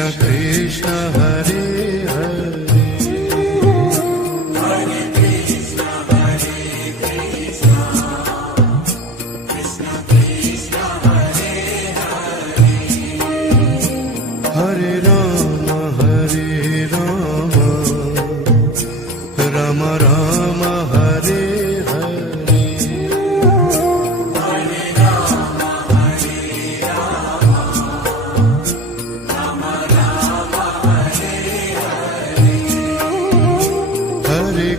Krishna Hare Hare Hare Krishna Krishna Krishna Hare Hare Hare Ram Ram Ram Hare Hare Hare Ram Ram Ram Hare Hare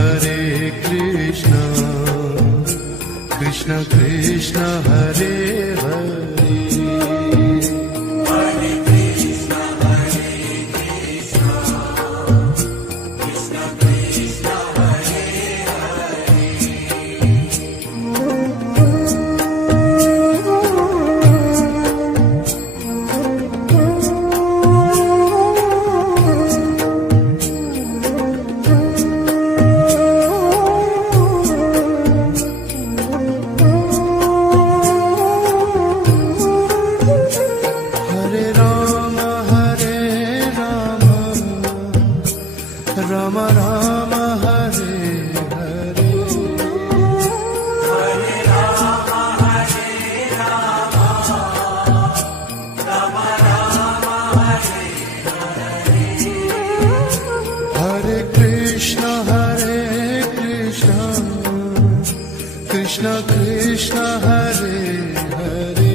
Hare Krishna Krishna Krishna Hare Hare Hare Krishna Krishna Krishna Hare Hare Hare Ram Ram Ram Hare Hare Hare Ram Ram Ram Hare Hare Krishna Krishna Krishna Hare Hare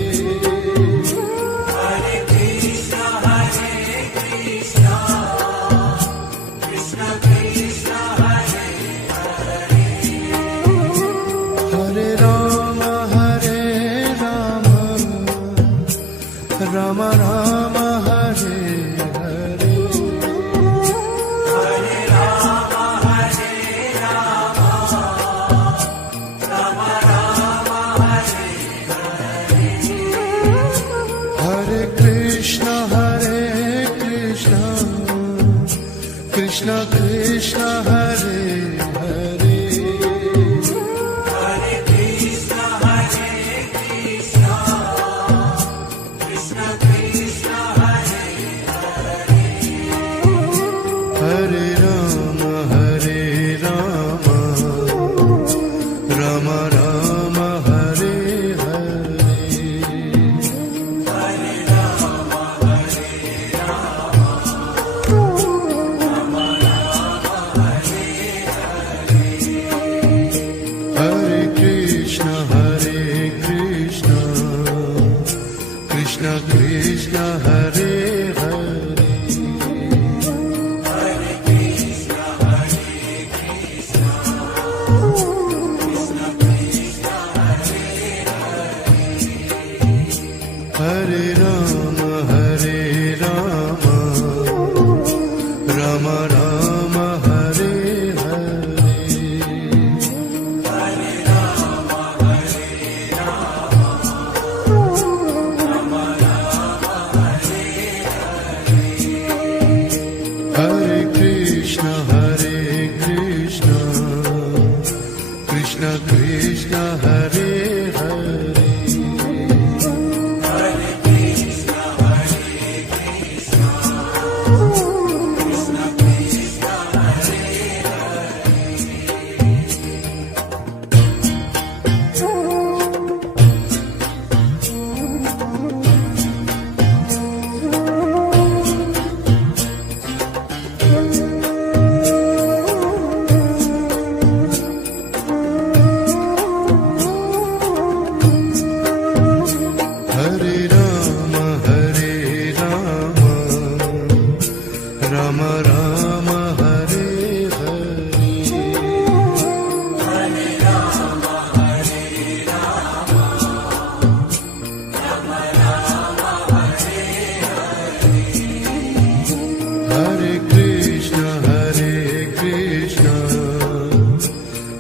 Hare Krishna Krishna Krishna Hare Hare Ram Ram Ram Hare Hare Hare Ram Ram Ram Hare Hare Krishna Krishna Krishna Hare Hare Hare Krishna Krishna Krishna Hare Hare Ram Ram Ram Hare Hare Hare Ram Hare Krishna Krishna Krishna Hare Hare Hare Krishna Krishna Krishna Hare Hare Ram Ram Ram Hare Hare Hare Ram Ram Ram Hare Hare Krishna Krishna Krishna Hare Hare Hare Krishna Krishna Krishna Hare Hare Ram Ram Ram Hare Hare Hare Ram Ram Ram Hare Hare Krishna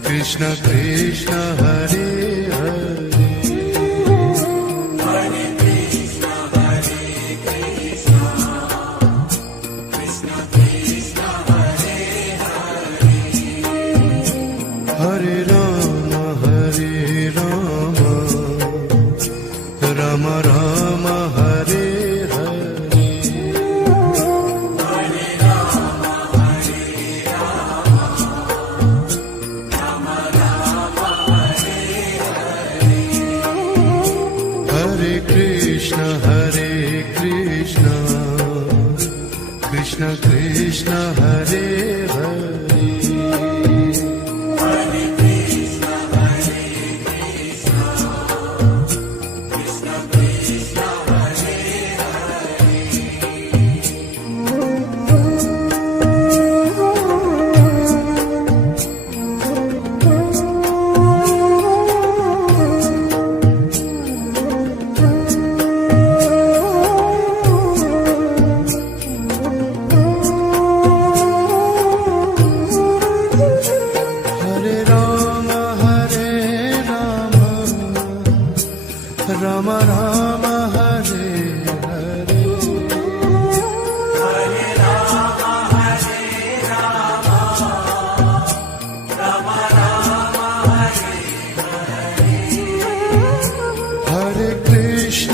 Krishna Krishna Hare Hare Hare Krishna Krishna Krishna Hare Hare Ram Ram Ram Hare Hare Krishna Krishna Hare Hare Hare Krishna, Hare Krishna, Krishna Krishna, Hare Hare Ram Ram Ram Hare Hare Hare Rama, Hare Rama, Rama Rama, Hare Hare Krishna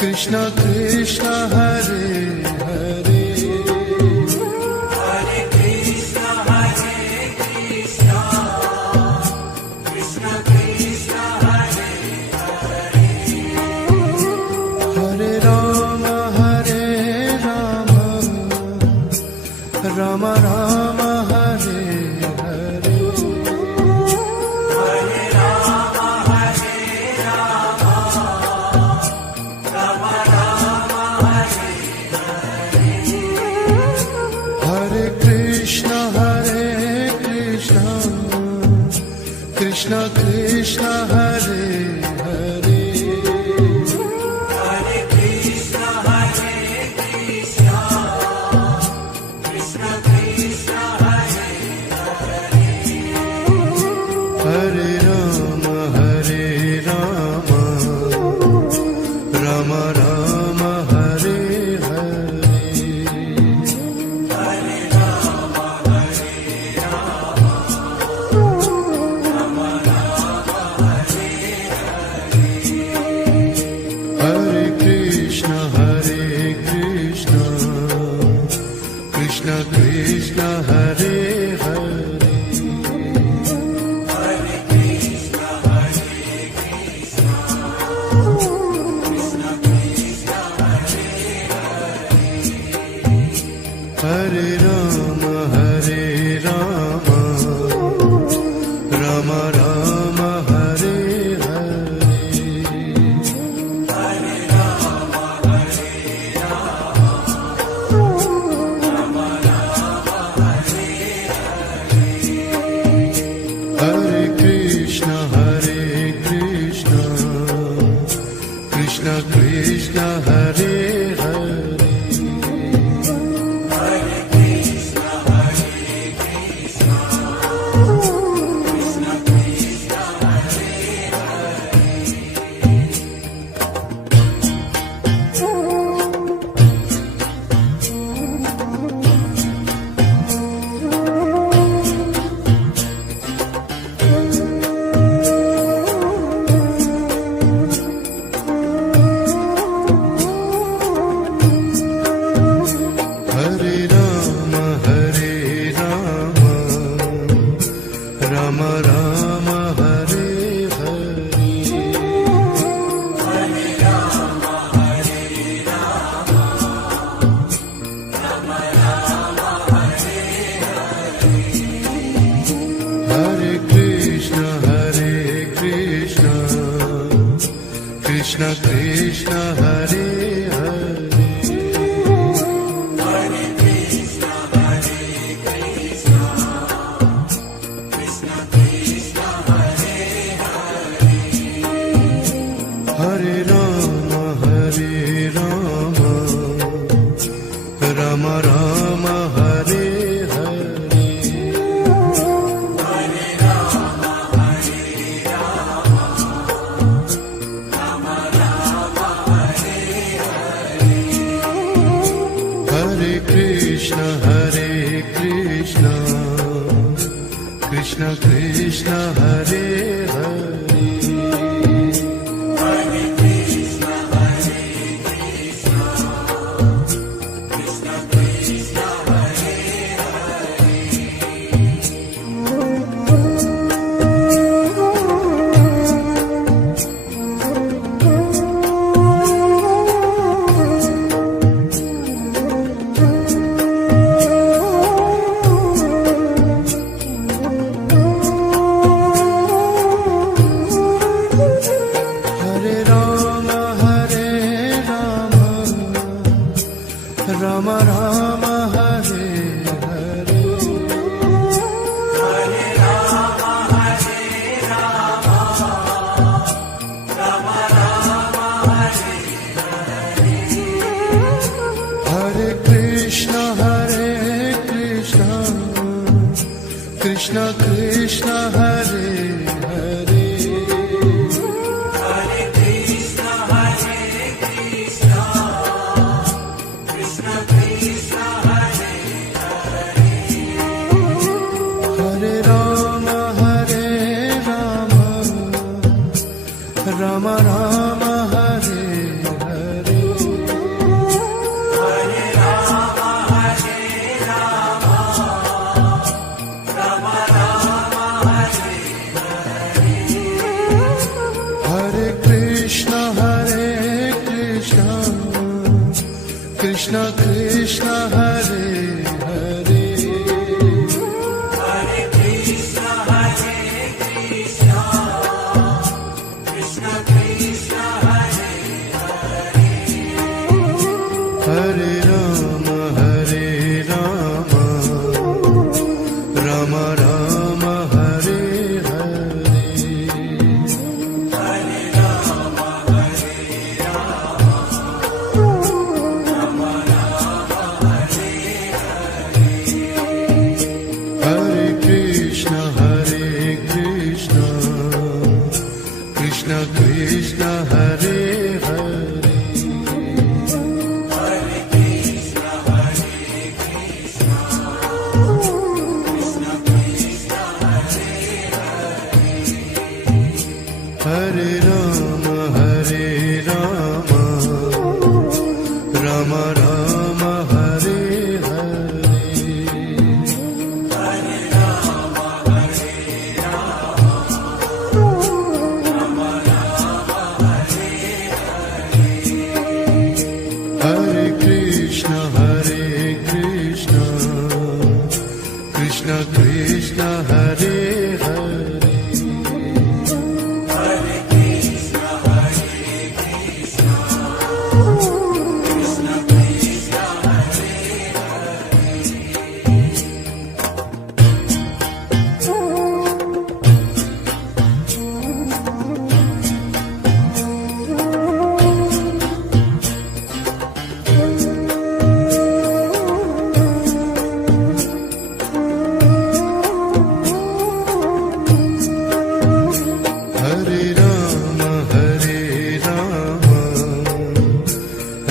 Krishna Krishna Hare Hare Hare Krishna, Hare Krishna, Krishna Krishna, Hare Hare Ram Ram Ram Hare Hare Hare Rama, Hare Rama, Rama Rama, Hare Hare Krishna Krishna Krishna Hare Hare Hare Krishna, Hare Krishna, Krishna Krishna, Hare Hare Ram Ram Ram Hare Hare Hare Rama, Hare Rama, Rama Rama, Hare Hare Krishna Krishna Krishna Hare Hare Hare Krishna, Hare Krishna, Krishna Krishna, Hare Hare Ram Ram Ram Hare Hare Hare Rama, Hare Rama, Rama Rama, Hare Hare Krishna Krishna Krishna Hare Hare Hare Krishna, Hare Krishna, Krishna Krishna, Hare Hare Ram Ram Ram Hare Hare Hare Rama, Hare Rama, Rama Rama, Hare Hare Krishna Krishna Krishna Hare Hare Hare Krishna, Hare Krishna, Krishna Krishna, Hare Hare Ram Ram Ram Hare Hare Hare Rama, Hare Rama, Rama Rama, Hare Hare Krishna Krishna Krishna Hare Hare Hare Krishna, Hare Krishna, Krishna Krishna, Hare Krishna Krishna Hare Hare Hare Krishna, Hare Krishna, Krishna Krishna, Hare Hare. Hare Rama Hare Rama Rama Rama Hare Hare Hare Rama, Hare Rama, Rama Rama, Hare Hare. Hare Krishna Krishna Krishna Hare Hare Hare Krishna, Hare Krishna, Krishna Krishna, Hare Hare. Hare Rama Rama Rama Hare Hare Hare Rama, Hare Rama, Rama Rama, Hare Hare. Hare Krishna Krishna Krishna Hare Hare Hare Krishna, Hare Krishna, Krishna Krishna, Hare Hare. Hare Rama Rama Rama Hare Hare Hare Rama, Hare Rama, Rama Rama, Hare Hare. Hare Krishna Krishna Krishna Hare Hare Hare Krishna, Hare Krishna, Krishna Krishna, Hare Hare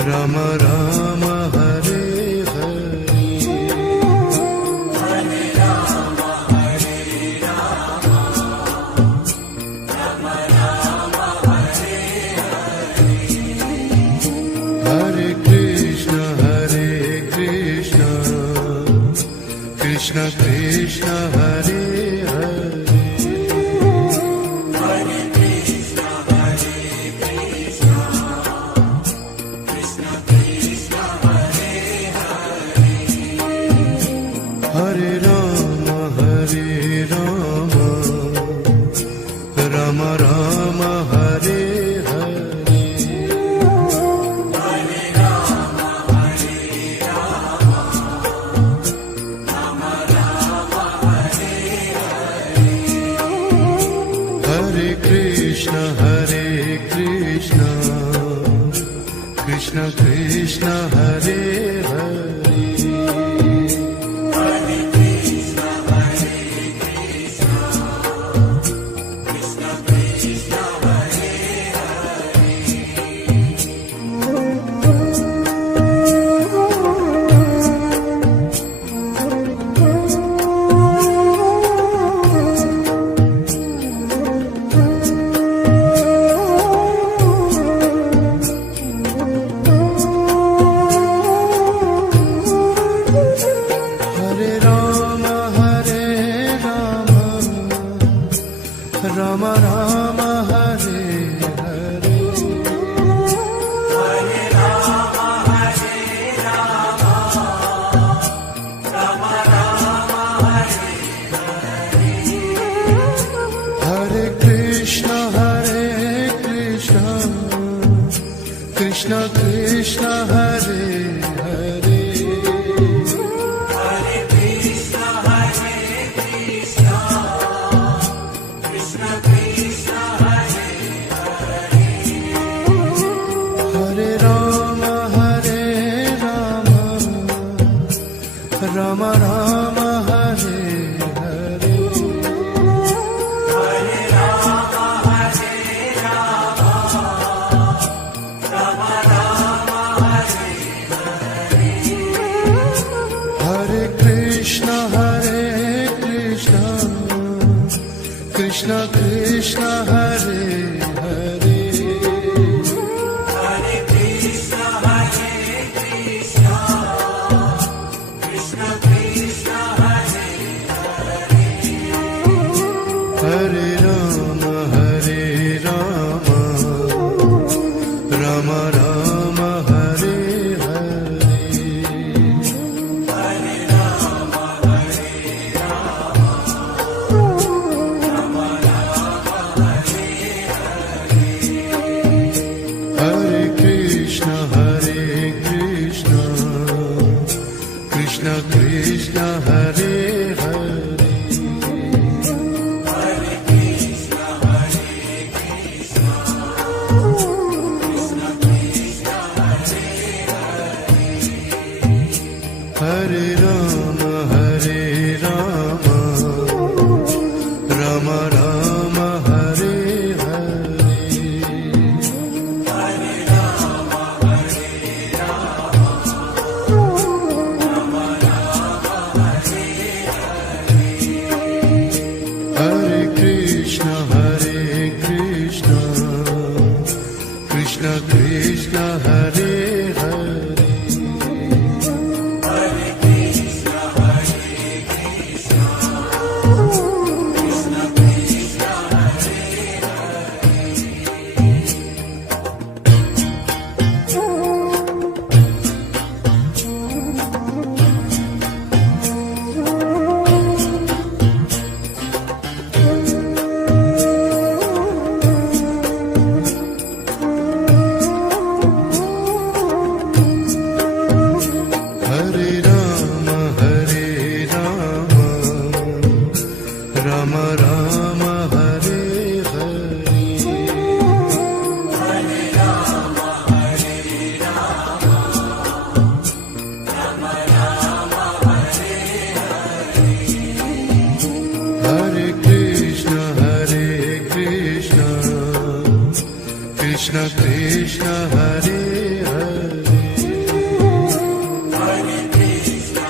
Rama Rama Rama Hare Hare Hare Rama, Hare Rama, Rama Rama, Hare Hare. Hare Krishna Krishna Krishna Hare Hare Hare Krishna, Hare Krishna, Krishna Krishna, Hare Hare. Hare Rama Rama Rama Hare Hare Hare Rama, Hare Rama, Rama Rama, Hare Hare. Hare Krishna Krishna Krishna Hare Hare Hare Krishna, Hare Krishna, Krishna Krishna, Hare Hare Rama Rama Rama Hare Hare Hare Rama, Hare Rama, Rama Rama, Hare Hare Krishna Krishna Krishna Hare Hare Hare Krishna, Hare Krishna, Krishna Krishna, Hare Hare Rama Rama Rama Hare Hare Krishna Krishna Hare Hare Hare Krishna, Krishna Krishna, Hare Hare. Hare Ram Ram Ram Hare Hare Hare Rama, Hare Rama, Rama Rama, Hare Hare Krishna Krishna Krishna Hare Hare Hare Krishna, Krishna Krishna, Hare Hare. Hare Ram Ram Ram Hare Hare Hare Rama, Hare Rama, Rama Rama, Hare Hare. Hare Krishna Krishna Krishna Hare Hare Hare Krishna, Krishna Krishna, Hare Hare Ram Ram Ram Hare Hare Hare Rama, Hare Rama, Rama Rama, Hare Hare. Hare Krishna Krishna Krishna Hare Hare Hare Krishna,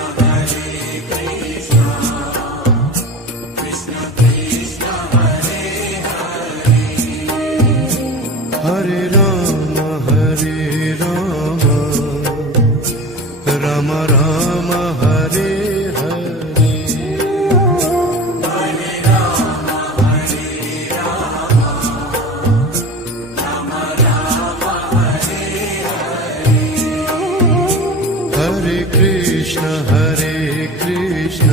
Krishna Krishna, Hare Hare. Hare Ram Ram Ram Hare Hare Hare Rama, Hare Rama, Rama Rama, Hare Hare. Hare Krishna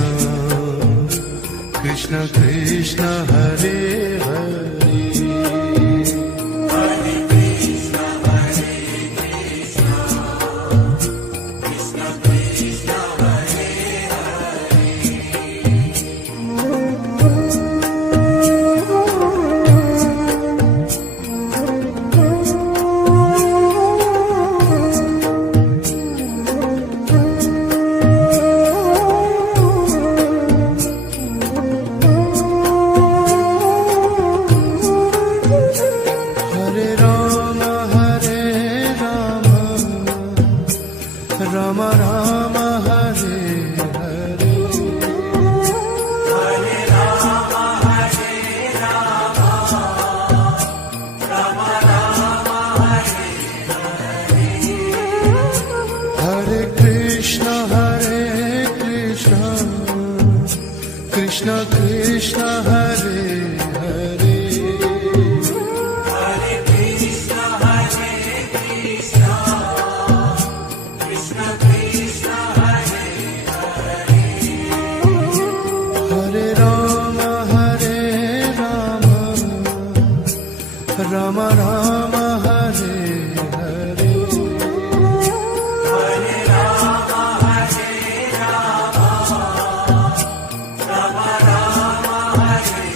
Krishna Krishna Hare Hare Hare Krishna, Krishna Krishna, Hare Hare Ram Ram Ram Hare Hare Hare Rama, Hare Rama, Rama Rama, Hare Hare Krishna Krishna Krishna Hare Hare Hare Krishna, Krishna Krishna, Hare Hare. Hare Ram Ram Ram Hare Hare Hare Rama, Hare Rama, Rama Rama, Hare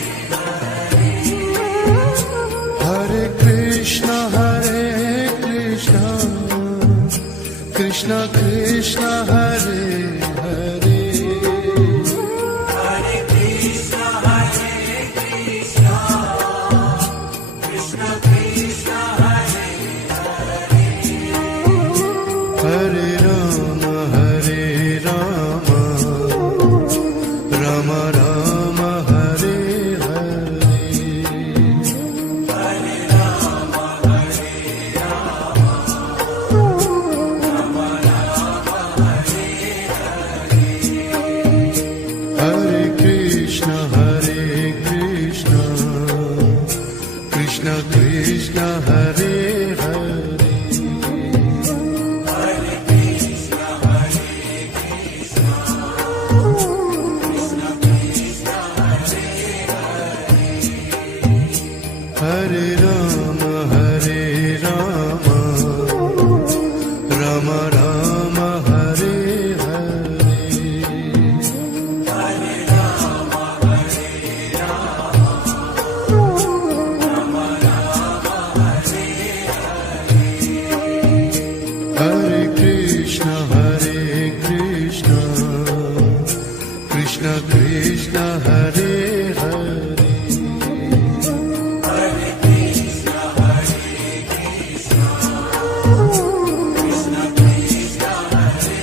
Krishna Hare Hare Hare Krishna, Hare Krishna, Krishna Krishna, Hare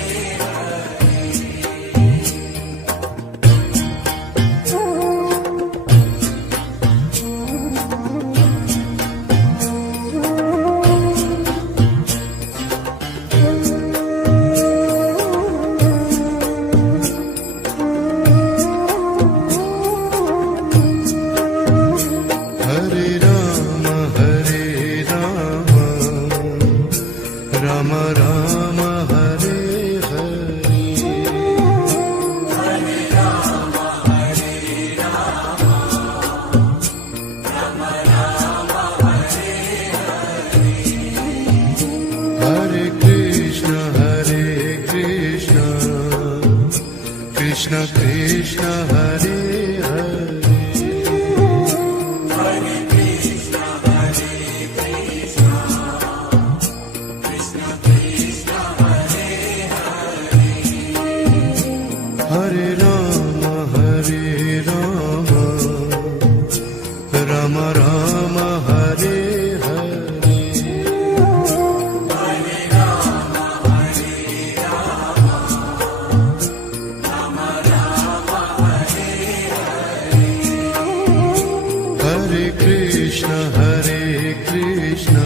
Hare Ram Ram Ram Hare Hare Hare Rama, Hare Rama, Rama Rama, Hare Hare Krishna Krishna Krishna Hare Hare Hare Krishna, Hare Krishna, Krishna Krishna, Hare Hare Ram Ram Ram Hare Hare Hare Rama, Hare Rama, Rama Rama, Hare Hare Krishna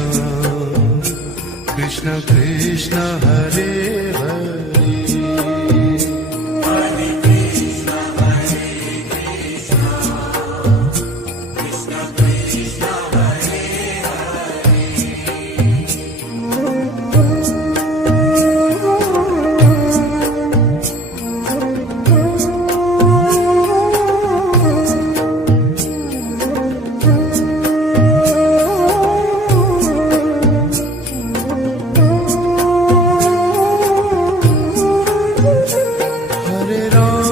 Krishna Krishna Hare Hare Hare Krishna, Hare Krishna, Krishna Krishna, Hare Hare Ram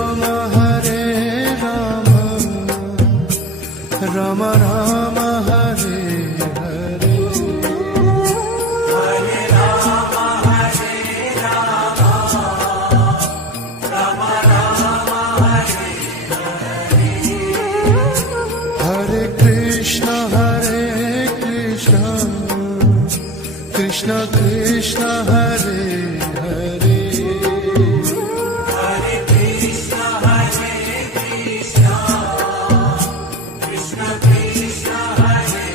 Ram Ram Hare Hare Hare Rama, Hare Rama, Rama Rama, Hare Hare Krishna Krishna Krishna Hare Hare Hare Krishna, Hare Krishna, Krishna Krishna, Hare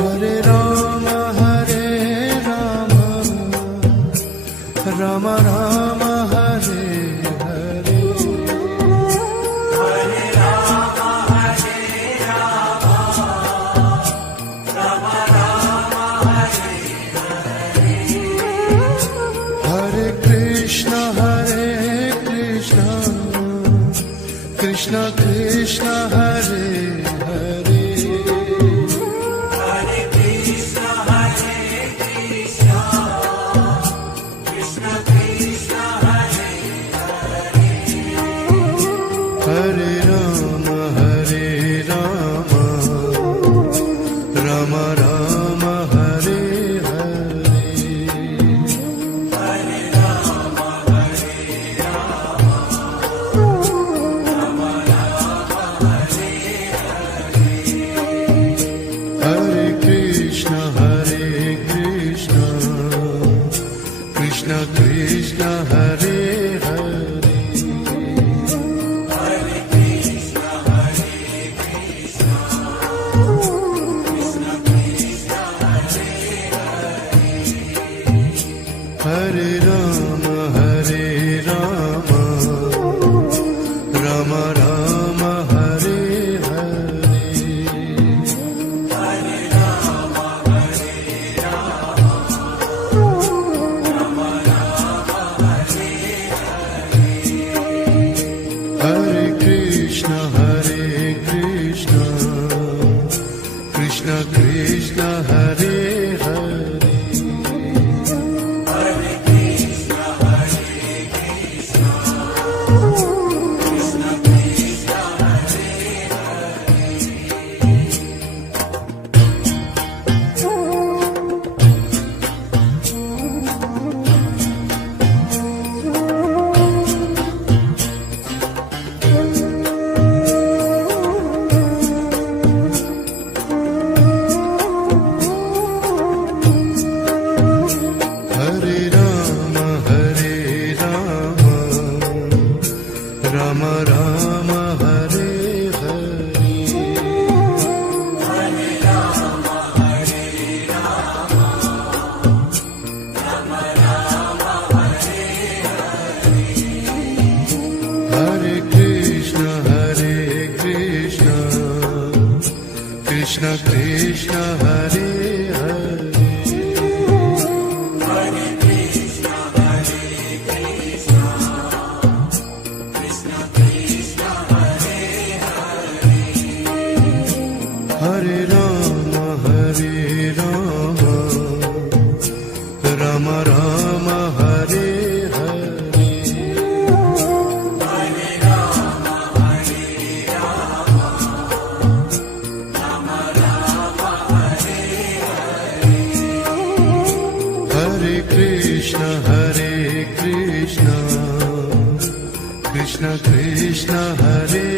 Hare Ram Ram Ram Hare Hare Hare Rama, Hare Rama, Rama Rama, Hare Hare Krishna Krishna Krishna Hare Hare Hare Krishna, Hare Krishna, Krishna Krishna, Hare Hare Ram Ram Ram Hare Hare Hare Rama, Hare Rama, Rama Rama, Hare Ram Ram Hare Hare Hare Rama, Hare Rama, Rama Rama, Hare Hare. Hare Krishna Krishna Krishna Hare Hare Hare Krishna, Hare Krishna, Krishna Krishna, Hare Hare. Hare Ram Ram Ram Hare Hare Hare Rama, Hare Rama, Rama Rama, Hare Hare. Hare Krishna Krishna Krishna Krishna Hare